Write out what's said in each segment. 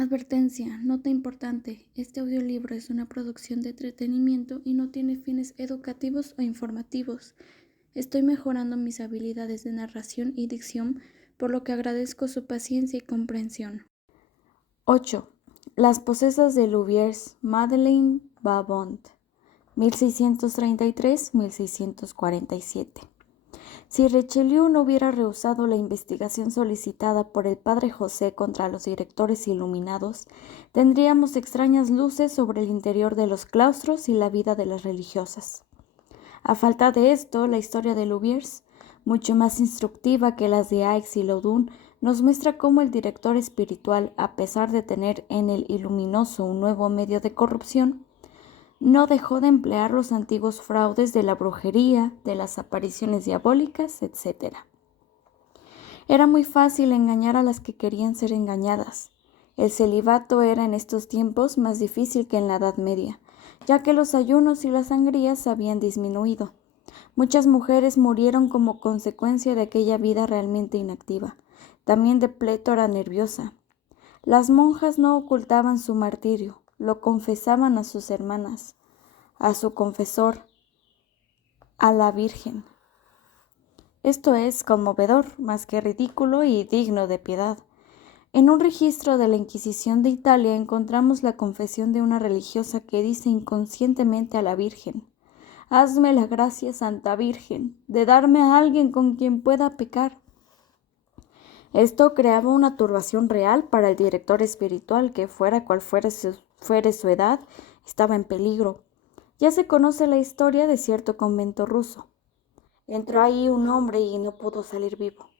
Advertencia, nota importante. Este audiolibro es una producción de entretenimiento y no tiene fines educativos o informativos. Estoy mejorando mis habilidades de narración y dicción, por lo que agradezco su paciencia y comprensión. 8. Las posesas de Louviers, Madeleine Babont, 1633-1647. Si Richelieu no hubiera rehusado la investigación solicitada por el padre José contra los directores iluminados, tendríamos extrañas luces sobre el interior de los claustros y la vida de las religiosas. A falta de esto, la historia de Louviers, mucho más instructiva que las de Aix y Laudun, nos muestra cómo el director espiritual, a pesar de tener en el iluminoso un nuevo medio de corrupción, no dejó de emplear los antiguos fraudes de la brujería, de las apariciones diabólicas, etc. Era muy fácil engañar a las que querían ser engañadas. El celibato era en estos tiempos más difícil que en la Edad Media, ya que los ayunos y las sangrías habían disminuido. Muchas mujeres murieron como consecuencia de aquella vida realmente inactiva, también de plétora nerviosa. Las monjas no ocultaban su martirio, lo confesaban a sus hermanas, a su confesor, a la Virgen. Esto es conmovedor, más que ridículo y digno de piedad. En un registro de la Inquisición de Italia encontramos la confesión de una religiosa que dice inconscientemente a la Virgen: «Hazme la gracia, Santa Virgen, de darme a alguien con quien pueda pecar». Esto creaba una turbación real para el director espiritual que, fuera cual fuere su edad, estaba en peligro. Ya se conoce la historia de cierto convento ruso. Entró ahí un hombre y no pudo salir vivo.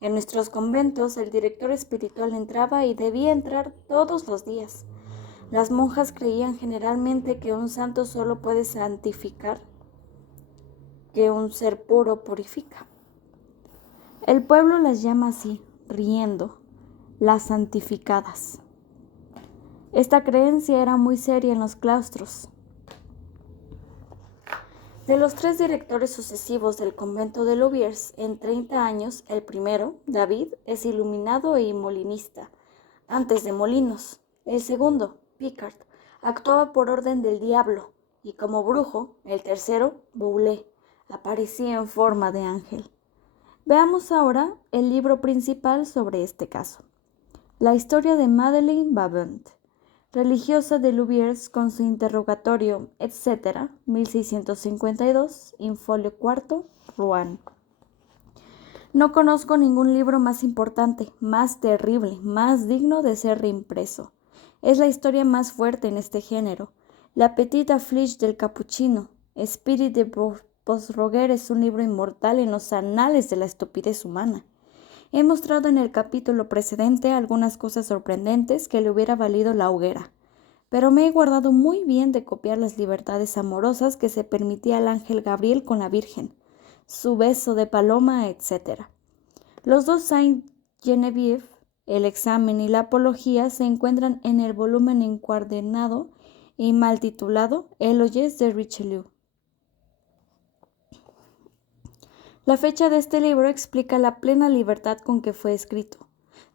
En nuestros conventos el director espiritual entraba y debía entrar todos los días. Las monjas creían generalmente que un santo solo puede santificar, que un ser puro purifica. El pueblo las llama así, riendo, las santificadas. Esta creencia era muy seria en los claustros. De los 3 directores sucesivos del convento de Louviers, en 30 años, el primero, David, es iluminado y molinista, antes de Molinos. El segundo, Picard, actuaba por orden del diablo, y como brujo, el tercero, Boulet, aparecía en forma de ángel. Veamos ahora el libro principal sobre este caso. La historia de Madeleine Babont, religiosa de Louviers, con su interrogatorio, etc., 1652, in folio cuarto, Rouen. No conozco ningún libro más importante, más terrible, más digno de ser reimpreso. Es la historia más fuerte en este género. La Petite Affiche del Capuchino, Spirit de Bosroguer, es un libro inmortal en los anales de la estupidez humana. He mostrado en el capítulo precedente algunas cosas sorprendentes que le hubiera valido la hoguera, pero me he guardado muy bien de copiar las libertades amorosas que se permitía el ángel Gabriel con la Virgen, su beso de paloma, etc. Los 2 Saint-Geneviève, el examen y la apología, se encuentran en el volumen encuadernado y mal titulado Éloges de Richelieu. La fecha de este libro explica la plena libertad con que fue escrito.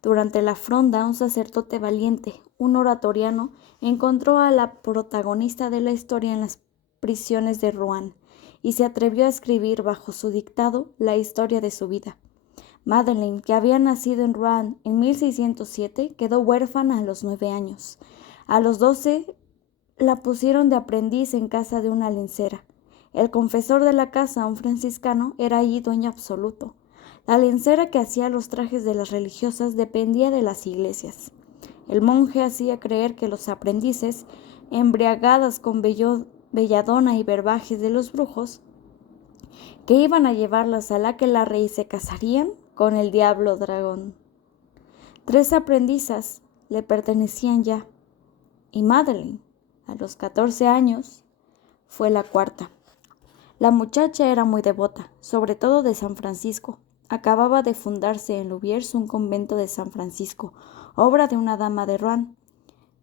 Durante la fronda, un sacerdote valiente, un oratoriano, encontró a la protagonista de la historia en las prisiones de Rouen y se atrevió a escribir bajo su dictado la historia de su vida. Madeleine, que había nacido en Rouen en 1607, quedó huérfana a los 9 años. A los 12 la pusieron de aprendiz en casa de una lencera. El confesor de la casa, un franciscano, era allí dueño absoluto. La lencera que hacía los trajes de las religiosas dependía de las iglesias. El monje hacía creer que los aprendices, embriagadas con belladona y verbajes de los brujos, que iban a llevarlas al aquelarre y se casarían con el diablo dragón. 3 aprendizas le pertenecían ya, y Madeleine, a los 14 años, fue la cuarta. La muchacha era muy devota, sobre todo de San Francisco. Acababa de fundarse en Louviers un convento de San Francisco, obra de una dama de Rouen,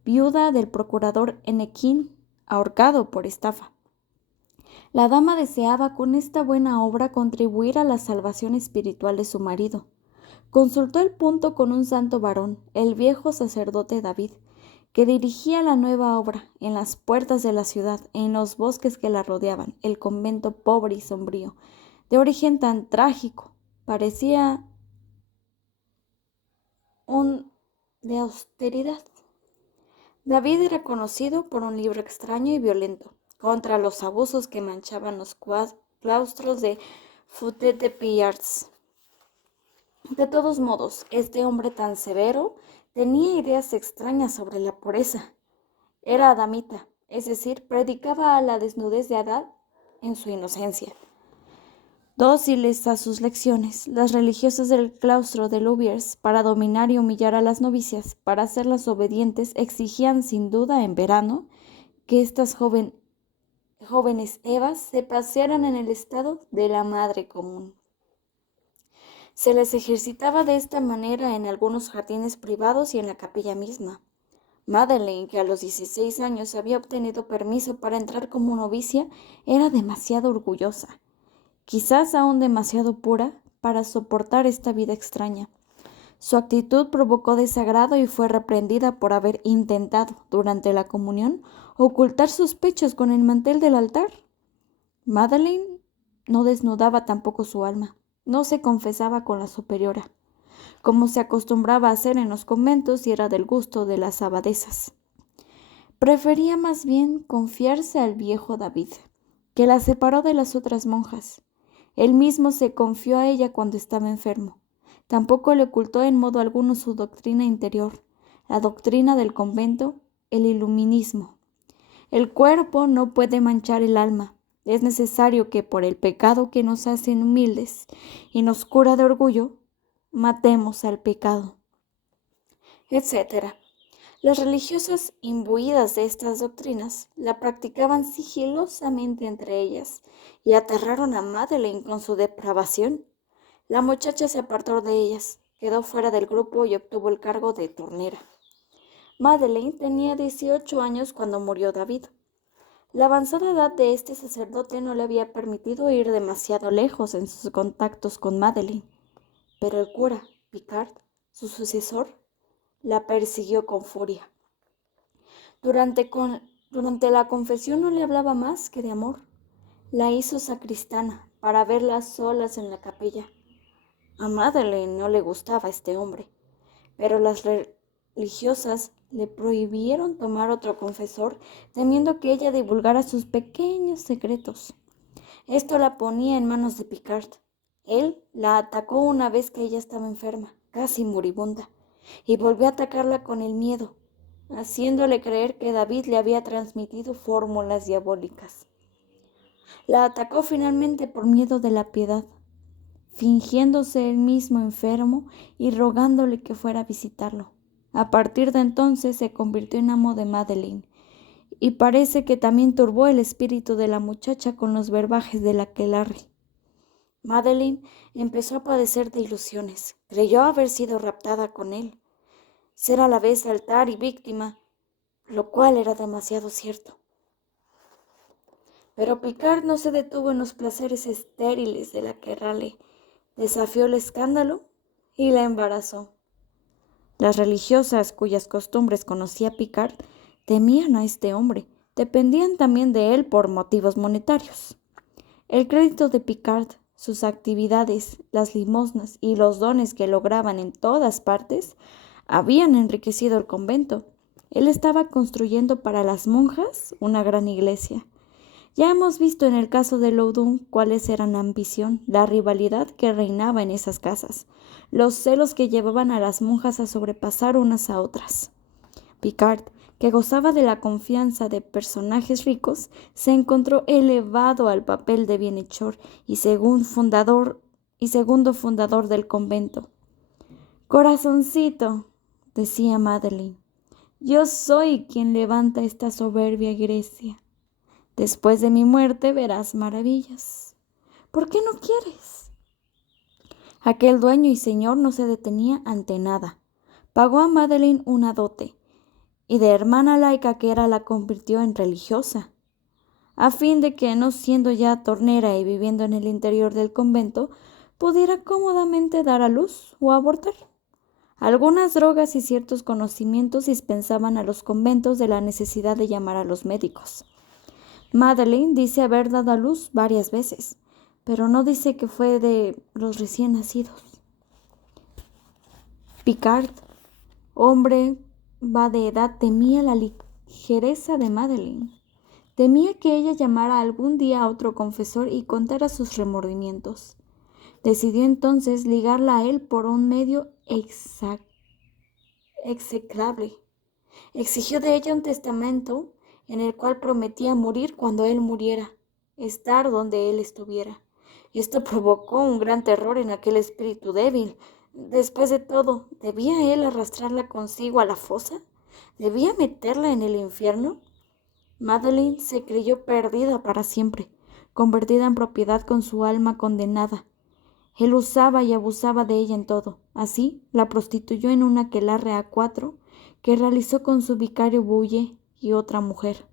viuda del procurador Hennequin, ahorcado por estafa. La dama deseaba con esta buena obra contribuir a la salvación espiritual de su marido. Consultó el punto con un santo varón, el viejo sacerdote David, que dirigía la nueva obra en las puertas de la ciudad, en los bosques que la rodeaban, el convento pobre y sombrío, de origen tan trágico, parecía un de austeridad. David era conocido por un libro extraño y violento contra los abusos que manchaban los claustros de Foutet-de-Pillards. De todos modos, este hombre tan severo tenía ideas extrañas sobre la pureza. Era adamita, es decir, predicaba a la desnudez de Adán en su inocencia. Dóciles a sus lecciones, las religiosas del claustro de Louviers, para dominar y humillar a las novicias, para hacerlas obedientes, exigían sin duda en verano que estas jóvenes Evas se pasearan en el estado de la madre común. Se les ejercitaba de esta manera en algunos jardines privados y en la capilla misma. Madeleine, que a los 16 años había obtenido permiso para entrar como novicia, era demasiado orgullosa, quizás aún demasiado pura, para soportar esta vida extraña. Su actitud provocó desagrado y fue reprendida por haber intentado, durante la comunión, ocultar sus pechos con el mantel del altar. Madeleine no desnudaba tampoco su alma, no se confesaba con la superiora, como se acostumbraba a hacer en los conventos y era del gusto de las abadesas. Prefería más bien confiarse al viejo David, que la separó de las otras monjas. Él mismo se confió a ella cuando estaba enfermo. Tampoco le ocultó en modo alguno su doctrina interior, la doctrina del convento, el iluminismo. El cuerpo no puede manchar el alma. Es necesario que por el pecado que nos hace humildes y nos cura de orgullo, matemos al pecado, etc. Las religiosas, imbuidas de estas doctrinas, la practicaban sigilosamente entre ellas y aterraron a Madeleine con su depravación. La muchacha se apartó de ellas, quedó fuera del grupo y obtuvo el cargo de tornera. Madeleine tenía 18 años cuando murió David. La avanzada edad de este sacerdote no le había permitido ir demasiado lejos en sus contactos con Madeleine, pero el cura, Picard, su sucesor, la persiguió con furia. Durante la confesión no le hablaba más que de amor. La hizo sacristana para verlas solas en la capilla. A Madeleine no le gustaba este hombre, pero las religiosas le prohibieron tomar otro confesor, temiendo que ella divulgara sus pequeños secretos. Esto la ponía en manos de Picard. Él la atacó una vez que ella estaba enferma, casi moribunda, y volvió a atacarla con el miedo, haciéndole creer que David le había transmitido fórmulas diabólicas. La atacó finalmente por miedo de la piedad, fingiéndose él mismo enfermo y rogándole que fuera a visitarlo. A partir de entonces se convirtió en amo de Madeleine, y parece que también turbó el espíritu de la muchacha con los verbajes del aquelarre. Madeleine empezó a padecer de ilusiones. Creyó haber sido raptada con él, ser a la vez altar y víctima, lo cual era demasiado cierto. Pero Picard no se detuvo en los placeres estériles de la que Raleigh desafió el escándalo y la embarazó. Las religiosas, cuyas costumbres conocía Picard, temían a este hombre, dependían también de él por motivos monetarios. El crédito de Picard, sus actividades, las limosnas y los dones que lograban en todas partes, habían enriquecido el convento. Él estaba construyendo para las monjas una gran iglesia. Ya hemos visto en el caso de Loudun cuáles eran la ambición, la rivalidad que reinaba en esas casas, los celos que llevaban a las monjas a sobrepasar unas a otras. Picard, que gozaba de la confianza de personajes ricos, se encontró elevado al papel de bienhechor y segundo fundador del convento. «Corazoncito», decía Madeleine, «yo soy quien levanta esta soberbia iglesia. Después de mi muerte verás maravillas. ¿Por qué no quieres?» Aquel dueño y señor no se detenía ante nada. Pagó a Madeleine una dote, y de hermana laica que era la convirtió en religiosa, a fin de que, no siendo ya tornera y viviendo en el interior del convento, pudiera cómodamente dar a luz o abortar. Algunas drogas y ciertos conocimientos dispensaban a los conventos de la necesidad de llamar a los médicos. Madeleine dice haber dado a luz varias veces, pero no dice que fue de los recién nacidos. Picard, hombre va de edad, temía la ligereza de Madeleine. Temía que ella llamara algún día a otro confesor y contara sus remordimientos. Decidió entonces ligarla a él por un medio execrable. Exigió de ella un testamento en el cual prometía morir cuando él muriera, estar donde él estuviera. Esto provocó un gran terror en aquel espíritu débil. Después de todo, ¿debía él arrastrarla consigo a la fosa? ¿Debía meterla en el infierno? Madeleine se creyó perdida para siempre, convertida en propiedad con su alma condenada. Él usaba y abusaba de ella en todo. Así, la prostituyó en un aquelarre a 4 que realizó con su vicario Boulle y otra mujer.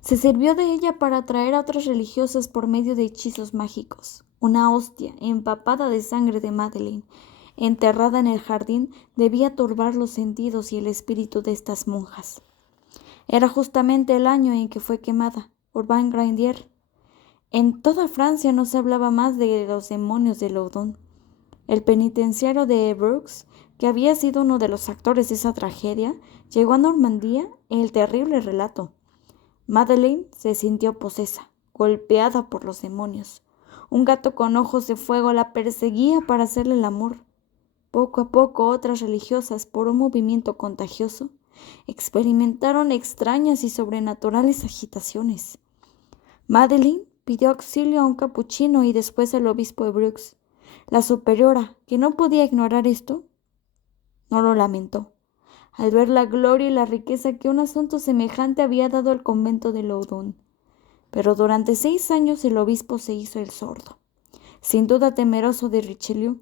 Se sirvió de ella para atraer a otras religiosas por medio de hechizos mágicos. Una hostia empapada de sangre de Madeleine, enterrada en el jardín, debía turbar los sentidos y el espíritu de estas monjas. Era justamente el año en que fue quemada, Urbain Grandier. En toda Francia no se hablaba más de los demonios de Loudun. El penitenciario de Évreux, que había sido uno de los actores de esa tragedia, llegó a Normandía el terrible relato. Madeleine se sintió posesa, golpeada por los demonios. Un gato con ojos de fuego la perseguía para hacerle el amor. Poco a poco otras religiosas, por un movimiento contagioso, experimentaron extrañas y sobrenaturales agitaciones. Madeleine pidió auxilio a un capuchino y después al obispo de Évreux. La superiora, que no podía ignorar esto, no lo lamentó, al ver la gloria y la riqueza que un asunto semejante había dado al convento de Loudun. Pero durante 6 años el obispo se hizo el sordo, sin duda temeroso de Richelieu,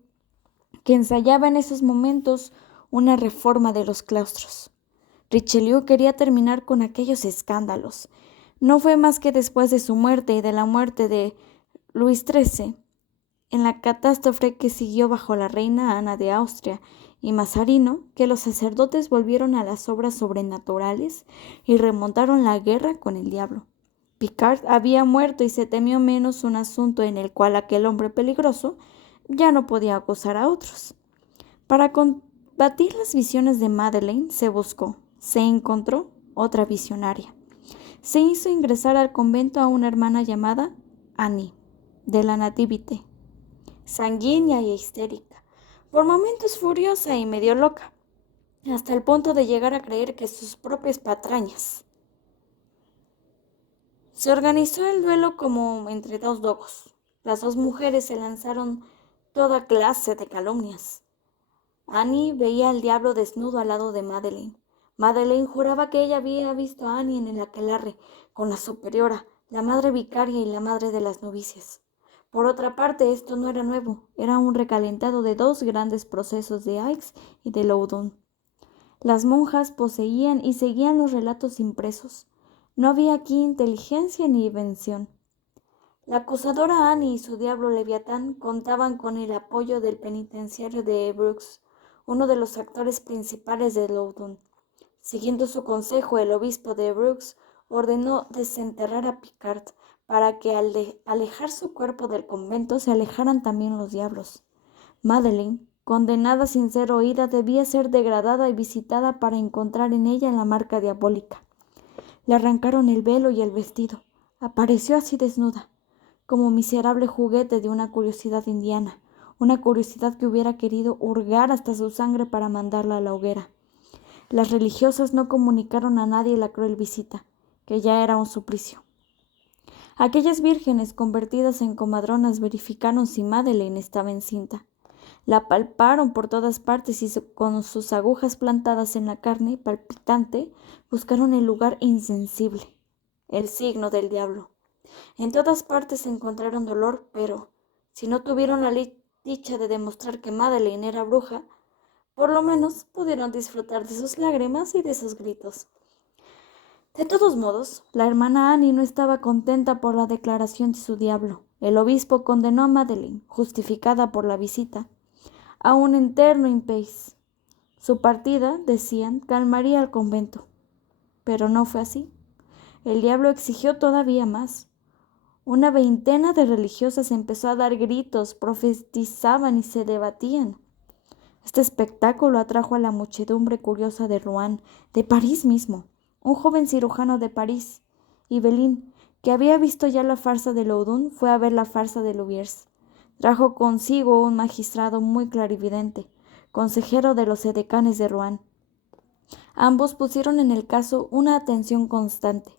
que ensayaba en esos momentos una reforma de los claustros. Richelieu quería terminar con aquellos escándalos. No fue más que después de su muerte y de la muerte de Luis XIII, en la catástrofe que siguió bajo la reina Ana de Austria y Mazarino, que los sacerdotes volvieron a las obras sobrenaturales y remontaron la guerra con el diablo. Picard había muerto y se temió menos un asunto en el cual aquel hombre peligroso ya no podía acusar a otros. Para combatir las visiones de Madeleine se encontró otra visionaria. Se hizo ingresar al convento a una hermana llamada Annie, de la Nativité, sanguínea y histérica, por momentos furiosa y medio loca, hasta el punto de llegar a creer que sus propias patrañas. Se organizó el duelo como entre 2 lobos. Las 2 mujeres se lanzaron toda clase de calumnias. Annie veía al diablo desnudo al lado de Madeleine. Madeleine juraba que ella había visto a Annie en el aquelarre con la superiora, la madre vicaria y la madre de las novicias. Por otra parte, esto no era nuevo, era un recalentado de 2 grandes procesos de Aix y de Loudun. Las monjas poseían y seguían los relatos impresos. No había aquí inteligencia ni invención. La acusadora Annie y su diablo Leviatán contaban con el apoyo del penitenciario de Évreux, uno de los actores principales de Loudun. Siguiendo su consejo, el obispo de Évreux ordenó desenterrar a Picard para que al alejar su cuerpo del convento se alejaran también los diablos. Madeleine, condenada sin ser oída, debía ser degradada y visitada para encontrar en ella la marca diabólica. Le arrancaron el velo y el vestido. Apareció así desnuda, como miserable juguete de una curiosidad indiana, una curiosidad que hubiera querido hurgar hasta su sangre para mandarla a la hoguera. Las religiosas no comunicaron a nadie la cruel visita, que ya era un suplicio. Aquellas vírgenes convertidas en comadronas verificaron si Madeleine estaba encinta. La palparon por todas partes y con sus agujas plantadas en la carne palpitante buscaron el lugar insensible, el signo del diablo. En todas partes encontraron dolor, pero si no tuvieron la dicha de demostrar que Madeleine era bruja, por lo menos pudieron disfrutar de sus lágrimas y de sus gritos. De todos modos, la hermana Annie no estaba contenta por la declaración de su diablo. El obispo condenó a Madeleine, justificada por la visita, a un eterno impasse. Su partida, decían, calmaría al convento. Pero no fue así. El diablo exigió todavía más. Una veintena de religiosas empezó a dar gritos, profetizaban y se debatían. Este espectáculo atrajo a la muchedumbre curiosa de Rouen, de París mismo. Un joven cirujano de París, Ibelín, que había visto ya la farsa de Loudun, fue a ver la farsa de Louviers. Trajo consigo un magistrado muy clarividente, consejero de los edecanes de Rouen. Ambos pusieron en el caso una atención constante.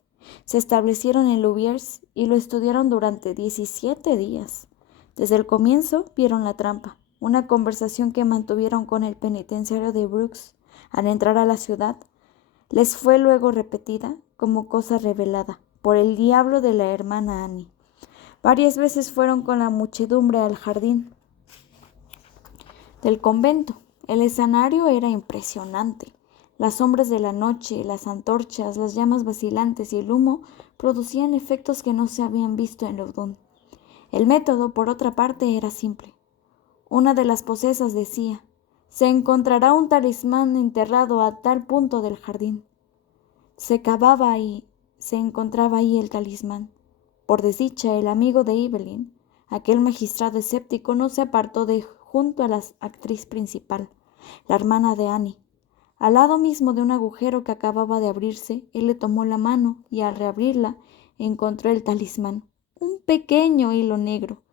Se establecieron en Louviers y lo estudiaron durante 17 días. Desde el comienzo vieron la trampa, una conversación que mantuvieron con el penitenciario de Brux al entrar a la ciudad. Les fue luego repetida como cosa revelada por el diablo de la hermana Annie. Varias veces fueron con la muchedumbre al jardín del convento. El escenario era impresionante. Las sombras de la noche, las antorchas, las llamas vacilantes y el humo producían efectos que no se habían visto en Loudun. El método, por otra parte, era simple. Una de las posesas decía: «Se encontrará un talismán enterrado a tal punto del jardín». Se cavaba y se encontraba ahí el talismán. Por desdicha, el amigo de Ibelín, aquel magistrado escéptico, no se apartó de junto a la actriz principal, la hermana de Annie. Al lado mismo de un agujero que acababa de abrirse, él le tomó la mano y al reabrirla encontró el talismán, un pequeño hilo negro,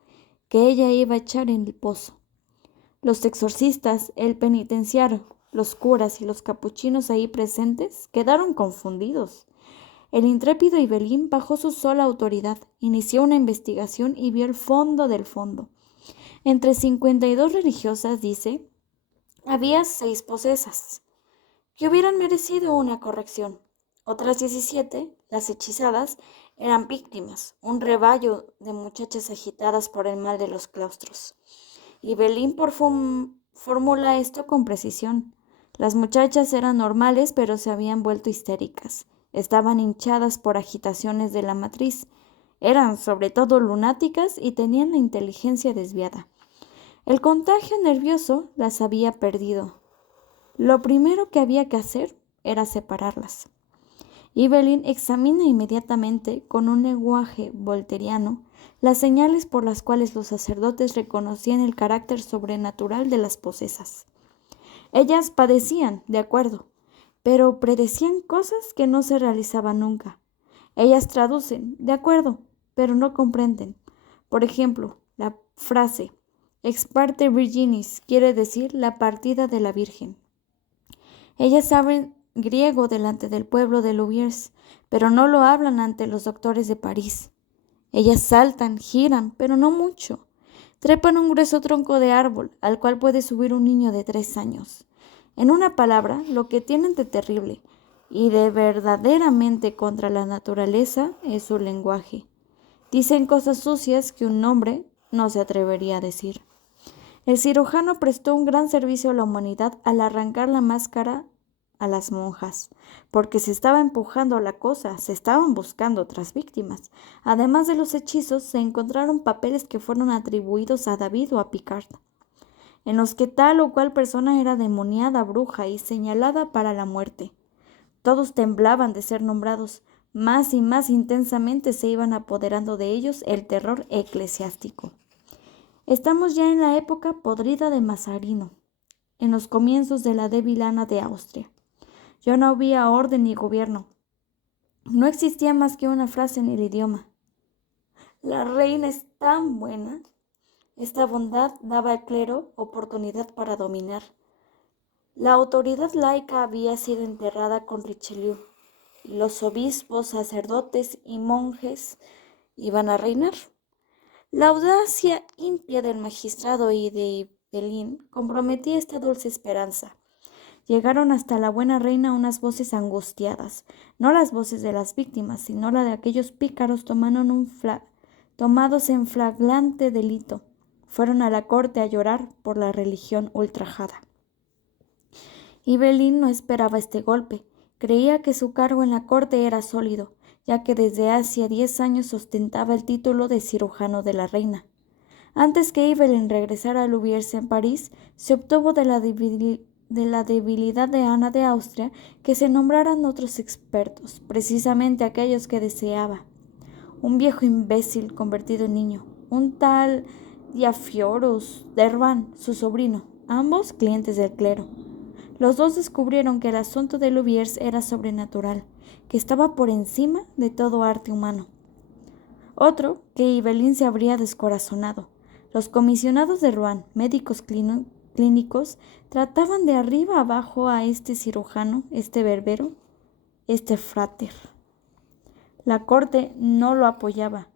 que ella iba a echar en el pozo. Los exorcistas, el penitenciario, los curas y los capuchinos ahí presentes quedaron confundidos. El intrépido Ibelín, bajo su sola autoridad, inició una investigación y vio el fondo del fondo. Entre 52 religiosas, dice, había 6 posesas, que hubieran merecido una corrección. Otras 17, las hechizadas, eran víctimas, un rebaño de muchachas agitadas por el mal de los claustros. Ibelín formula esto con precisión. Las muchachas eran normales, pero se habían vuelto histéricas. Estaban hinchadas por agitaciones de la matriz. Eran, sobre todo, lunáticas y tenían la inteligencia desviada. El contagio nervioso las había perdido. Lo primero que había que hacer era separarlas. Ibelín examina inmediatamente, con un lenguaje volteriano, las señales por las cuales los sacerdotes reconocían el carácter sobrenatural de las posesas. Ellas padecían, de acuerdo, pero predecían cosas que no se realizaban nunca. Ellas traducen, de acuerdo, pero no comprenden. Por ejemplo, la frase «Ex parte Virginis» quiere decir «la partida de la Virgen». Ellas saben griego delante del pueblo de Louviers, pero no lo hablan ante los doctores de París. Ellas saltan, giran, pero no mucho. Trepan un grueso tronco de árbol, al cual puede subir un niño de 3 años. En una palabra, lo que tienen de terrible y de verdaderamente contra la naturaleza es su lenguaje. Dicen cosas sucias que un hombre no se atrevería a decir. El cirujano prestó un gran servicio a la humanidad al arrancar la máscara a las monjas, porque se estaba empujando la cosa, se estaban buscando otras víctimas. Además de los hechizos, se encontraron papeles que fueron atribuidos a David o a Picard, en los que tal o cual persona era demoniada, bruja y señalada para la muerte. Todos temblaban de ser nombrados. Más y más intensamente se iban apoderando de ellos el terror eclesiástico. Estamos ya en la época podrida de Mazarino, en los comienzos de la débil Ana de Austria. Ya no había orden ni gobierno. No existía más que una frase en el idioma. La reina es tan buena. Esta bondad daba al clero oportunidad para dominar. La autoridad laica había sido enterrada con Richelieu, y los obispos, sacerdotes y monjes iban a reinar. La audacia impía del magistrado y de Ibelín comprometía esta dulce esperanza. Llegaron hasta la buena reina unas voces angustiadas, no las voces de las víctimas, sino la de aquellos pícaros tomados en flagrante delito. Fueron a la corte a llorar por la religión ultrajada. Ibelín no esperaba este golpe. Creía que su cargo en la corte era sólido, ya que desde hacía 10 años ostentaba el título de cirujano de la reina. Antes que Evelyn regresara a Louviers en París, se obtuvo de la debilidad de Ana de Austria que se nombraran otros expertos, precisamente aquellos que deseaba. Un viejo imbécil convertido en niño, un tal Diafiorus de Herban, su sobrino, ambos clientes del clero. Los dos descubrieron que el asunto de Louviers era sobrenatural, que estaba por encima de todo arte humano. Otro, que Evelyn se habría descorazonado. Los comisionados de Rouen, médicos clínicos, trataban de arriba abajo a este cirujano, este berbero, este frater. La corte no lo apoyaba,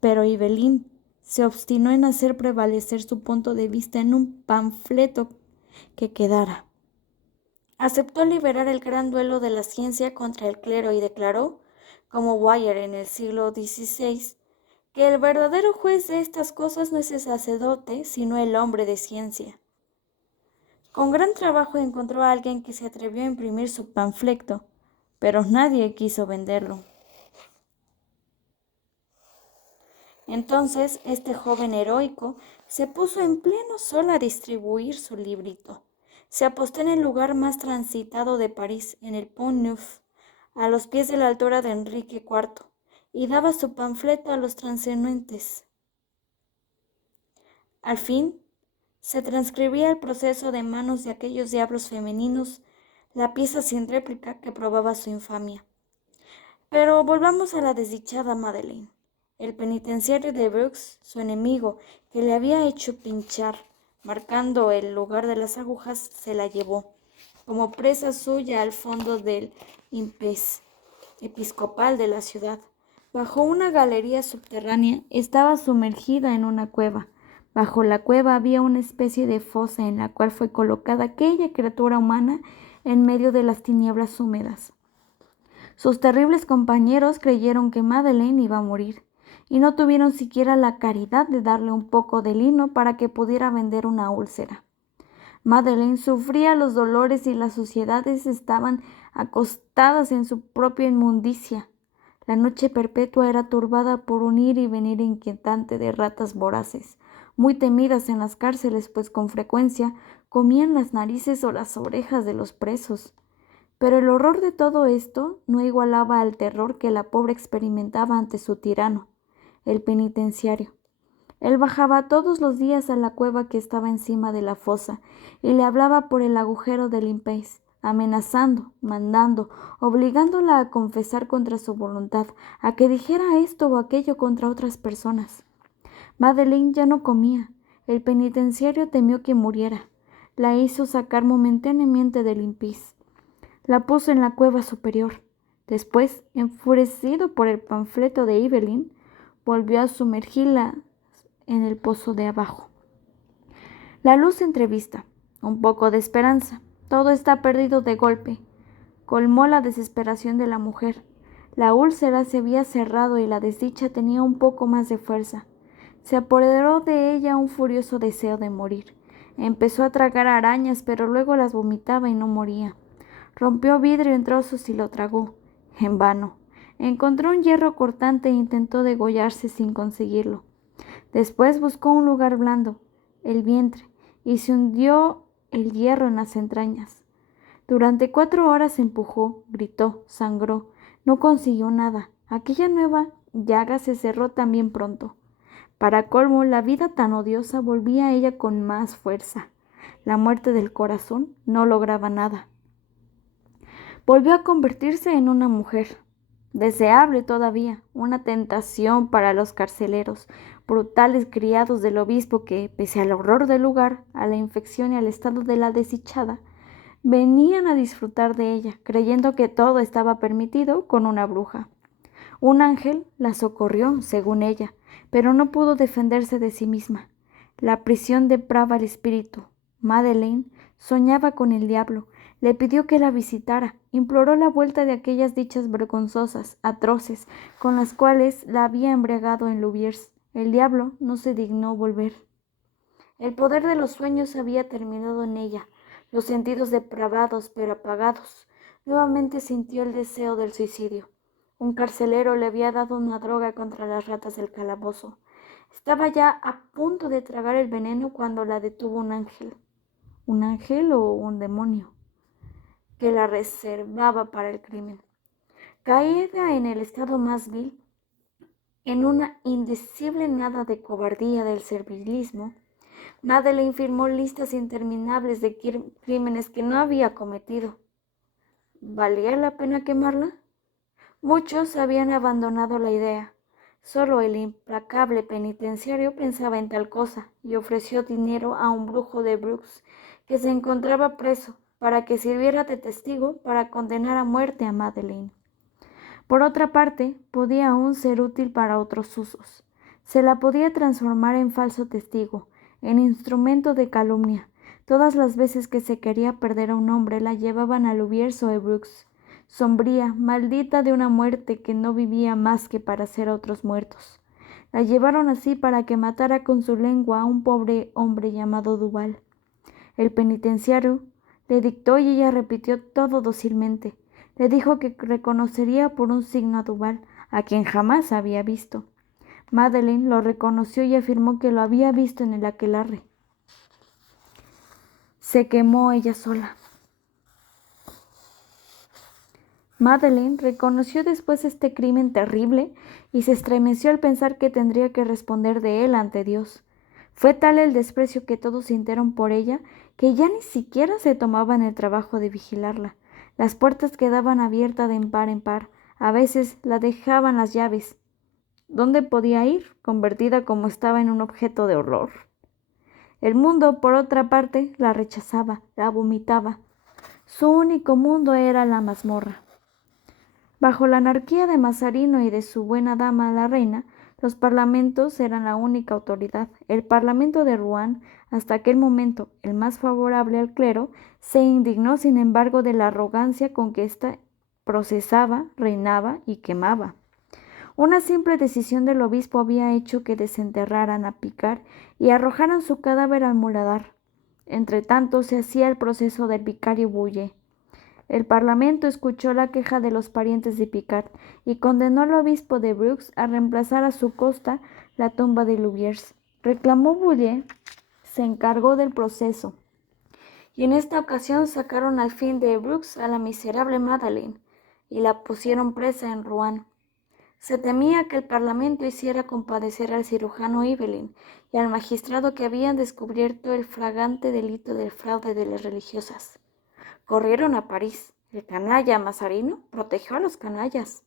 pero Evelyn se obstinó en hacer prevalecer su punto de vista en un panfleto que quedara. Aceptó liberar el gran duelo de la ciencia contra el clero y declaró, como Wyer en el siglo XVI, que el verdadero juez de estas cosas no es el sacerdote, sino el hombre de ciencia. Con gran trabajo encontró a alguien que se atrevió a imprimir su panfleto, pero nadie quiso venderlo. Entonces este joven heroico se puso en pleno sol a distribuir su librito. Se apostó en el lugar más transitado de París, en el Pont Neuf, a los pies de la altura de Enrique IV, y daba su panfleto a los transeúntes. Al fin, se transcribía el proceso de manos de aquellos diablos femeninos, la pieza sin réplica que probaba su infamia. Pero volvamos a la desdichada Madeleine. El penitenciario de Brux, su enemigo, que le había hecho pinchar, marcando el lugar de las agujas, se la llevó, como presa suya al fondo del impés episcopal de la ciudad. Bajo una galería subterránea estaba sumergida en una cueva. Bajo la cueva había una especie de fosa en la cual fue colocada aquella criatura humana en medio de las tinieblas húmedas. Sus terribles compañeros creyeron que Madeleine iba a morir, y no tuvieron siquiera la caridad de darle un poco de lino para que pudiera vender una úlcera. Madeleine sufría los dolores y las suciedades estaban acostadas en su propia inmundicia. La noche perpetua era turbada por un ir y venir inquietante de ratas voraces, muy temidas en las cárceles, pues con frecuencia comían las narices o las orejas de los presos. Pero el horror de todo esto no igualaba al terror que la pobre experimentaba ante su tirano, el penitenciario. Él bajaba todos los días a la cueva que estaba encima de la fosa y le hablaba por el agujero del impés, amenazando, mandando, obligándola a confesar contra su voluntad, a que dijera esto o aquello contra otras personas. Madeleine ya no comía. El penitenciario temió que muriera. La hizo sacar momentáneamente del impís. La puso en la cueva superior. Después, enfurecido por el panfleto de Evelyn, volvió a sumergirla en el pozo de abajo. La luz entrevista, un poco de esperanza. Todo está perdido de golpe. Colmó la desesperación de la mujer. La úlcera se había cerrado y la desdicha tenía un poco más de fuerza. Se apoderó de ella un furioso deseo de morir. Empezó a tragar arañas, pero luego las vomitaba y no moría. Rompió vidrio en trozos y lo tragó. En vano. Encontró un hierro cortante e intentó degollarse sin conseguirlo. Después buscó un lugar blando, el vientre, y se hundió el hierro en las entrañas. Durante 4 horas empujó, gritó, sangró. No consiguió nada. Aquella nueva llaga se cerró también pronto. Para colmo, la vida tan odiosa volvía a ella con más fuerza. La muerte del corazón no lograba nada. Volvió a convertirse en una mujer, deseable todavía, una tentación para los carceleros, brutales criados del obispo que, pese al horror del lugar, a la infección y al estado de la desdichada, venían a disfrutar de ella, creyendo que todo estaba permitido con una bruja. Un ángel la socorrió, según ella, pero no pudo defenderse de sí misma. La prisión deprava el espíritu. Madeleine soñaba con el diablo, le pidió que la visitara, imploró la vuelta de aquellas dichas vergonzosas, atroces, con las cuales la había embriagado en Louviers. El diablo no se dignó volver. El poder de los sueños había terminado en ella, los sentidos depravados pero apagados. Nuevamente sintió el deseo del suicidio. Un carcelero le había dado una droga contra las ratas del calabozo. Estaba ya a punto de tragar el veneno cuando la detuvo un ángel. ¿Un ángel o un demonio? Que la reservaba para el crimen. Caída en el estado más vil, en una indecible nada de cobardía del servilismo, Madeleine firmó listas interminables de crímenes que no había cometido. ¿Valía la pena quemarla? Muchos habían abandonado la idea. Solo el implacable penitenciario pensaba en tal cosa y ofreció dinero a un brujo de Brooks que se encontraba preso para que sirviera de testigo para condenar a muerte a Madeleine. Por otra parte, podía aún ser útil para otros usos. Se la podía transformar en falso testigo, en instrumento de calumnia. Todas las veces que se quería perder a un hombre la llevaban a Louviers o a Brooks, sombría, maldita de una muerte que no vivía más que para hacer a otros muertos. La llevaron así para que matara con su lengua a un pobre hombre llamado Duval. El penitenciario le dictó y ella repitió todo dócilmente. Le dijo que reconocería por un signo a Duval, a quien jamás había visto. Madeleine lo reconoció y afirmó que lo había visto en el aquelarre. Se quemó ella sola. Madeleine reconoció después este crimen terrible y se estremeció al pensar que tendría que responder de él ante Dios. Fue tal el desprecio que todos sintieron por ella que ya ni siquiera se tomaban el trabajo de vigilarla. Las puertas quedaban abiertas de par en par. A veces la dejaban las llaves. ¿Dónde podía ir, convertida como estaba en un objeto de horror? El mundo, por otra parte, la rechazaba, la vomitaba. Su único mundo era la mazmorra. Bajo la anarquía de Mazarino y de su buena dama la reina, los parlamentos eran la única autoridad. El parlamento de Rouen, hasta aquel momento el más favorable al clero, se indignó sin embargo de la arrogancia con que ésta procesaba, reinaba y quemaba. Una simple decisión del obispo había hecho que desenterraran a Picard y arrojaran su cadáver al muladar. Entretanto se hacía el proceso del vicario Boulle. El Parlamento escuchó la queja de los parientes de Picard y condenó al obispo de Brooks a reemplazar a su costa la tumba de Louviers. Reclamó Boulle, se encargó del proceso, y en esta ocasión sacaron al fin de Brooks a la miserable Madeleine y la pusieron presa en Rouen. Se temía que el Parlamento hiciera compadecer al cirujano Ibelin y al magistrado que habían descubierto el flagrante delito del fraude de las religiosas. Corrieron a París. El canalla Mazarino protegió a los canallas.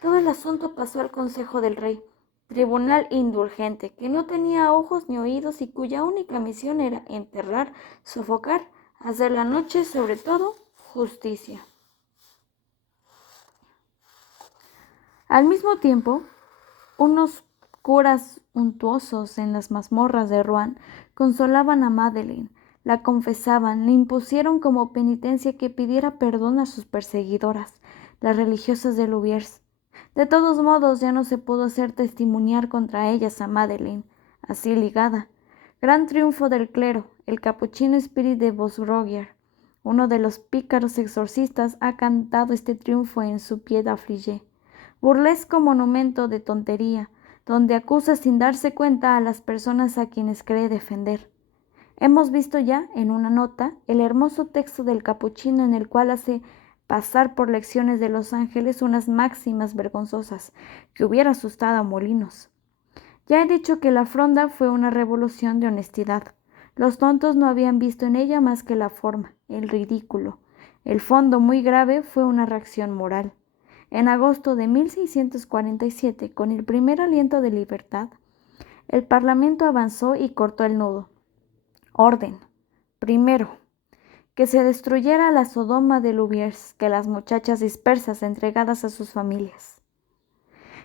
Todo el asunto pasó al Consejo del Rey, tribunal indulgente, que no tenía ojos ni oídos y cuya única misión era enterrar, sofocar, hacer la noche, sobre todo, justicia. Al mismo tiempo, unos curas untuosos en las mazmorras de Rouen consolaban a Madeleine, la confesaban, le impusieron como penitencia que pidiera perdón a sus perseguidoras, las religiosas de Louviers. De todos modos, ya no se pudo hacer testimoniar contra ellas a Madeleine, así ligada. Gran triunfo del clero. El capuchino Spirit de Bosrogier, uno de los pícaros exorcistas, ha cantado este triunfo en su Pied affligé, burlesco monumento de tontería, donde acusa sin darse cuenta a las personas a quienes cree defender. Hemos visto ya, en una nota, el hermoso texto del capuchino en el cual hace pasar por lecciones de los ángeles unas máximas vergonzosas que hubiera asustado a molinos. Ya he dicho que la fronda fue una revolución de honestidad. Los tontos no habían visto en ella más que la forma, el ridículo. El fondo, muy grave, fue una reacción moral. En agosto de 1647, con el primer aliento de libertad, el Parlamento avanzó y cortó el nudo. Orden. Primero, que se destruyera la Sodoma de Louviers, que las muchachas dispersas entregadas a sus familias.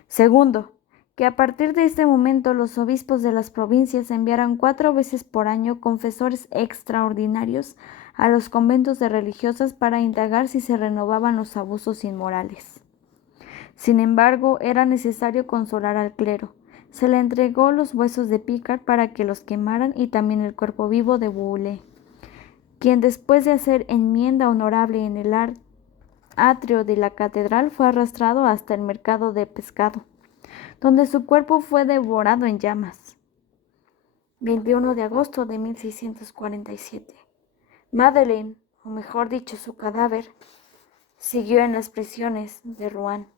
Segundo, que a partir de este momento los obispos de las provincias enviaran 4 veces por año confesores extraordinarios a los conventos de religiosas para indagar si se renovaban los abusos inmorales. Sin embargo, era necesario consolar al clero. Se le entregó los huesos de Picard para que los quemaran y también el cuerpo vivo de Boulle, quien después de hacer enmienda honorable en el atrio de la catedral fue arrastrado hasta el mercado de pescado, donde su cuerpo fue devorado en llamas. 21 de agosto de 1647. Madeleine, o mejor dicho su cadáver, siguió en las prisiones de Rouen.